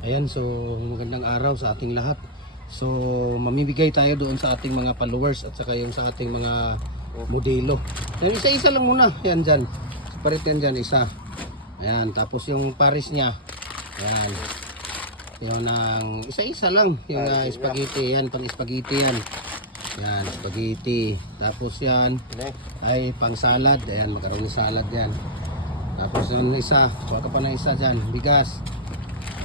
Ayan, so magandang araw sa ating lahat. So mamimigay tayo doon sa ating mga followers at saka yung sa ating mga modelo. Yan, isa-isa lang muna. Yan dyan. Separate yan dyan, isa. Ayan, tapos yung pares niya. Ayan. Yung ang isa-isa lang. Yung spaghetti. Yan, pang spaghetti yan. Yan, spaghetti. Tapos yan ay pang salad. Ayan, magkaroon ng salad yan. Tapos yung isa, kuha ka pa ng isa dyan, bigas.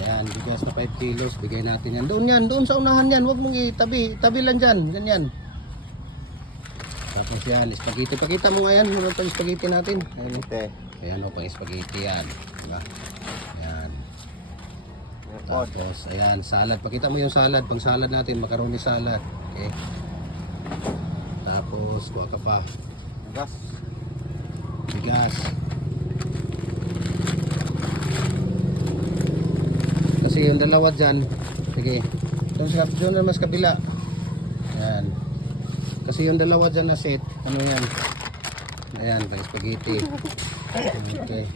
Ayan, bigas na 5 kilos, bigay natin yan. Doon yan, doon sa unahan yan, huwag mong itabi, tabi lang dyan, ganyan. Tapos yan, spaghetti, pakita mo nga yan, ano itong spaghetti natin. Ayan, ayan o, pang spaghetti yan. Diba? Ayan. Tapos, ayan, salad, pakita mo yung salad, pang salad natin, macaroni salad. Okay. Tapos, kuha ka pa. Bigas. Bigas. Kasi yung dalawa dyan, sige, doon na mas kabila. Ayan. Kasi yung dalawa dyan na set, ano yan? Ayan, pang spaghetti. Okay.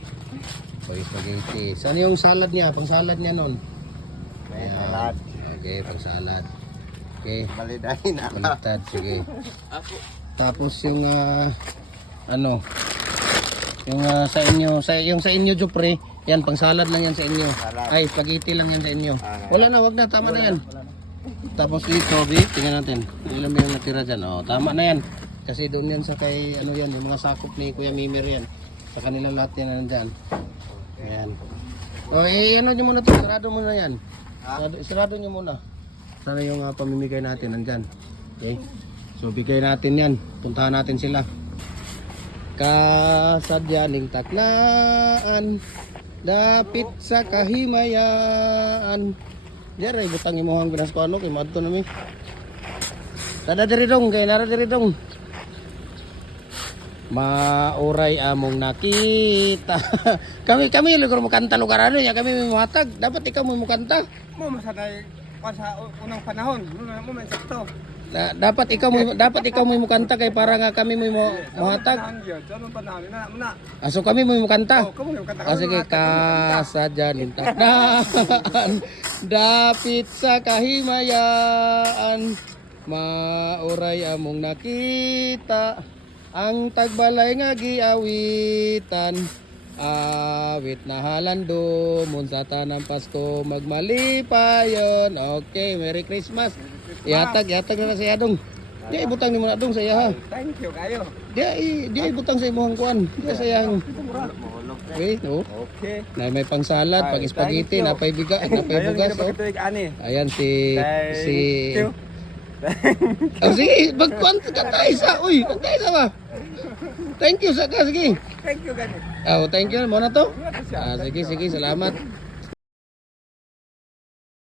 Pang spaghetti. Saan yung salad niya? Pang salad niya nun? Ayan. Okay, pang salad. Okay. Balidahin na. Baliktad, sige. Tapos yung, ano, yung sa inyo Jupre, yan pang salad lang yan sa inyo. Ay, spaghetti lang yan sa inyo. Wala na, wag na, tama na yan. Tapos dito, tingnan natin. Ilan ba yung natira dyan? Oh, tama na yan. Kasi doon yan sa kay, ano yan, yung mga sakop ni Kuya Mimir yan. Sa kanila lahat yan nandyan. Ayan. O, ano nyo muna to, sarado muna yan. Sarado nyo muna. Sana yung pamimigay natin nandyan. Okay? So, bigay natin yan. Puntahan natin sila. Kasadyaning taklaan, dapit sa kahimayaan. Diyan butang imuhang binas ko ano kay madto nami. Tada diri dong, kay nara diri dong. Mauray among nakita. kami lugar mo kanta lugar ano ya, kami may muhatag. Dapat ikaw mo kanta. Mo masanay sa unang panahon, mo man sakto. Dapat ikaw mo kanta kay para nga kami mo muhatag. Anong panahon na? So kami mo kanta. Sige, kasadyaning taklaan, dapit sa kahimayaan, mauray among nakita, ang tagbalay nga giawitan, awit na halando, mun sa tanang Pasko magmalipayon. Okay, Merry Christmas. Ihatag na sa Dong. Di ibutang ni mo na Dong sa iya ha. Thank you kayo. Di ibutang sa imong kuan. Di sa iyang. Okay, no. Okay. Na may pang salad, pang spaghetti, na pay bigas, na pay bugas. Oh. Ayan si Oh, sige, magkuan ka tayo sa. Uy, tayo sa ba? Thank you sa ka, sige. Thank you gani. Oh, thank you mo na to. Sige, salamat.